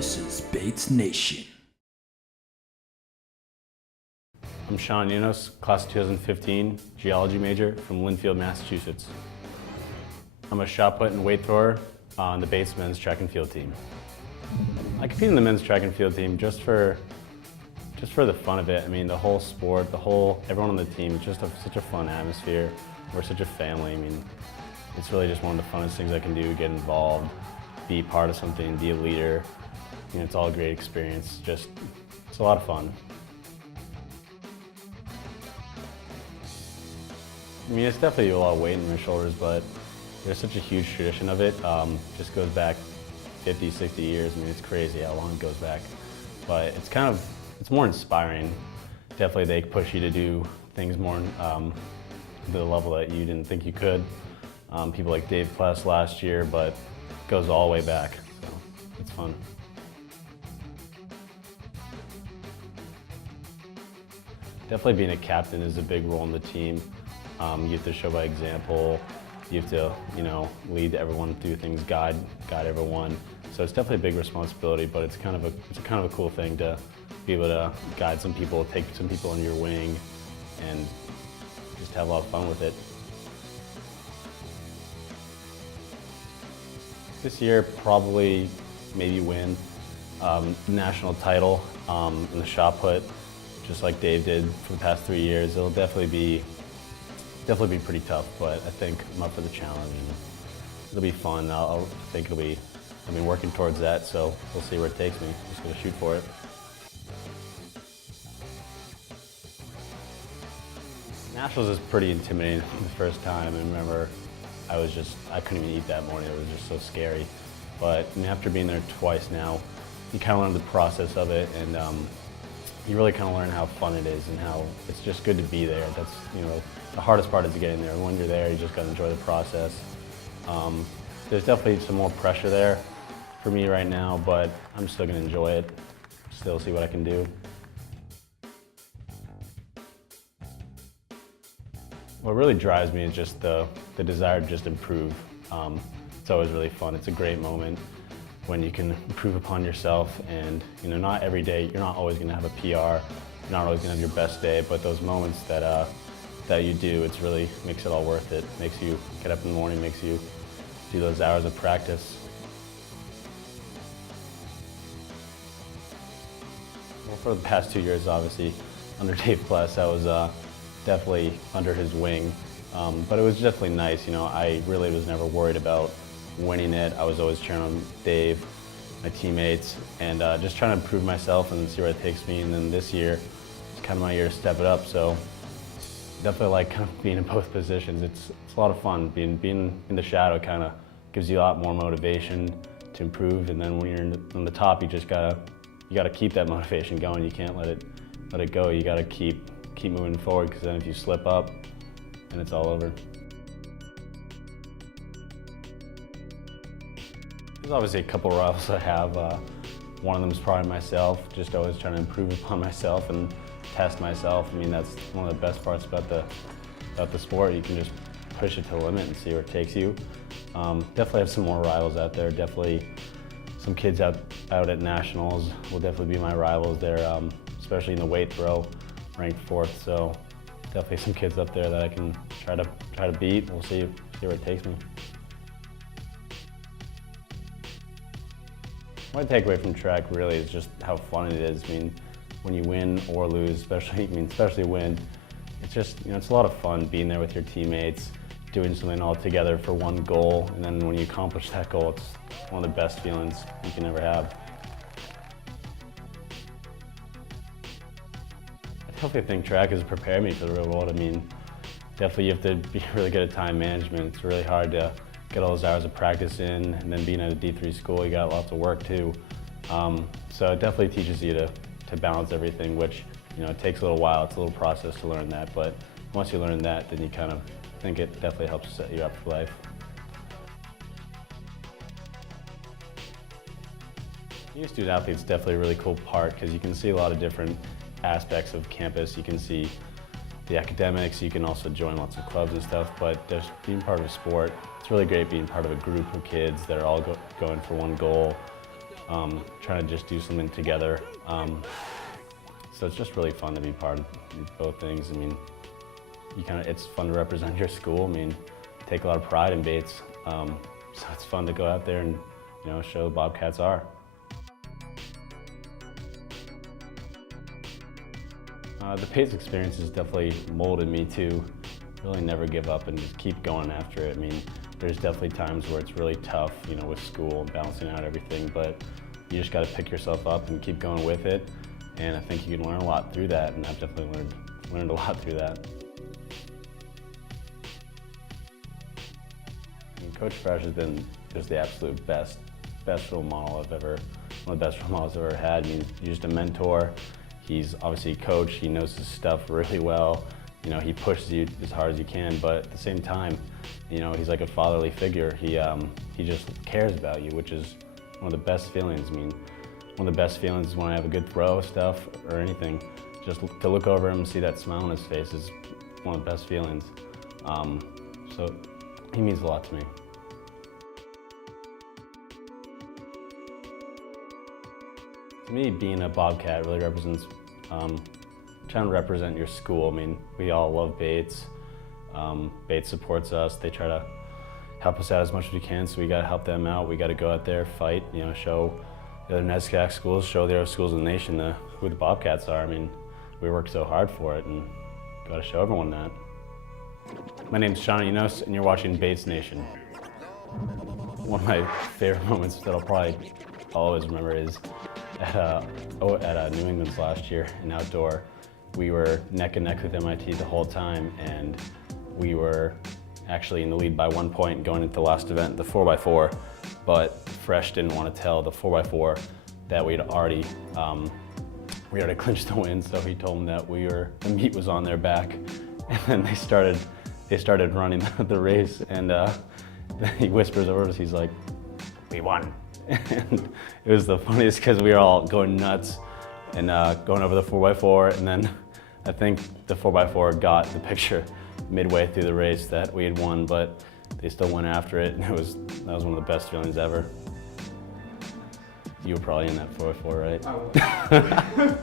This is Bates Nation. I'm Enos, class of 2015, Geology major from Linfield, Massachusetts. I'm a shot put and weight thrower on the Bates men's track and field team. I compete in the men's track and field team just for the fun of it. I mean, the whole sport, everyone on the team, it's just such a fun atmosphere. We're such a family. I mean, it's really just one of the funnest things I can do, get involved, be part of something, be a leader. You know, it's all a great experience. It's a lot of fun. I mean, it's definitely a lot of weight on your shoulders, but there's such a huge tradition of it. Just goes back 50, 60 years. I mean, it's crazy how long it goes back. But it's more inspiring. Definitely they push you to do things more to the level that you didn't think you could. People like Dave Pless last year, but it goes all the way back, so it's fun. Definitely being a captain is a big role in the team. You have to show by example. You have to, lead everyone through things, guide everyone. So it's definitely a big responsibility, but it's kind of a cool thing to be able to guide some people, take some people under your wing, and just have a lot of fun with it. This year, probably maybe win national title in the shot put, just like Dave did for the past 3 years. It'll definitely be pretty tough, but I think I'm up for the challenge and it'll be fun. I think I've been working towards that, so we'll see where it takes me. I'm just gonna shoot for it. Nationals is pretty intimidating the first time. I remember I couldn't even eat that morning. It was just so scary. But after being there twice now, you kind of learn the process of it, and you really kind of learn how fun it is and how it's just good to be there. That's, the hardest part is getting there. When you're there, you just got to enjoy the process. There's definitely some more pressure there for me right now, but I'm still going to enjoy it, still see what I can do. What really drives me is just the desire to just improve. It's always really fun. It's a great moment when you can improve upon yourself, and not every day, you're not always going to have a PR, you're not always going to have your best day, but those moments that you do, it really makes it all worth it. Makes you get up in the morning, makes you do those hours of practice. Well, for the past 2 years, obviously, under Dave Pless, I was definitely under his wing, but it was definitely nice. I really was never worried about winning it. I was always cheering on Dave, my teammates, and just trying to improve myself and see where it takes me. And then this year, it's kind of my year to step it up. So definitely like kind of being in both positions. It's a lot of fun. Being in the shadow kind of gives you a lot more motivation to improve. And then when you're on the top, you gotta keep that motivation going. You can't let it go. You gotta keep moving forward, because then if you slip up, then it's all over. There's obviously a couple rivals I have. One of them is probably myself, just always trying to improve upon myself and test myself. I mean, that's one of the best parts about the sport. You can just push it to the limit and see where it takes you. Definitely have some more rivals out there. Definitely some kids out at nationals will definitely be my rivals there, especially in the weight throw, ranked 4th. So definitely some kids up there that I can try to beat. We'll see where it takes me. My takeaway from track really is just how fun it is. I mean, when you win or lose, especially win, it's just, it's a lot of fun being there with your teammates, doing something all together for one goal, and then when you accomplish that goal, it's one of the best feelings you can ever have. I definitely think track has prepared me for the real world. I mean, definitely you have to be really good at time management. It's really hard to get all those hours of practice in, and then being at a D3 school, you got lots of work too. So it definitely teaches you to balance everything, which it takes a little while. It's a little process to learn that, but once you learn that, then you kind of think it definitely helps set you up for life. Being a student athlete is definitely a really cool part, because you can see a lot of different aspects of campus. You can see the academics, you can also join lots of clubs and stuff, but just being part of a sport, it's really great being part of a group of kids that are all going for one goal. trying to just do something together. So it's just really fun to be part of both things. I mean, it's fun to represent your school. I mean, take a lot of pride in Bates. So it's fun to go out there and, show the Bobcats are. The Bates experience has definitely molded me to really never give up and just keep going after it. I mean, there's definitely times where it's really tough, with school and balancing out everything, but you just got to pick yourself up and keep going with it. And I think you can learn a lot through that, and I've definitely learned a lot through that. Coach Fresh has been just the absolute best role model one of the best role models I've ever had. I mean, he's just a mentor. He's obviously a coach. He knows his stuff really well. He pushes you as hard as you can, but at the same time, he's like a fatherly figure. He just cares about you, which is one of the best feelings. I mean, one of the best feelings is when I have a good throw, stuff, or anything. Just to look over him and see that smile on his face is one of the best feelings. So he means a lot to me. To me, being a Bobcat really represents trying to represent your school. I mean, we all love Bates. Bates supports us. They try to help us out as much as we can, so we got to help them out. We got to go out there, fight, show the other NESCAC schools, show the other schools in the nation who the Bobcats are. I mean, we work so hard for it, and got to show everyone that. My name's Enos, and you're watching Bates Nation. One of my favorite moments that I'll probably always remember is at New England's last year in outdoor. We were neck and neck with MIT the whole time, and we were actually in the lead by 1 point going into the last event, the 4x4, but Fresh didn't want to tell the 4x4 that we had already clinched the win, so he told them that the meat was on their back, and then they started running the race, and he whispers over us, he's like, "We won." And it was the funniest because we were all going nuts and going over the 4x4, and then I think the 4x4 got the picture midway through the race that we had won, but they still went after it, and that was one of the best feelings ever. You were probably in that 4x4, right?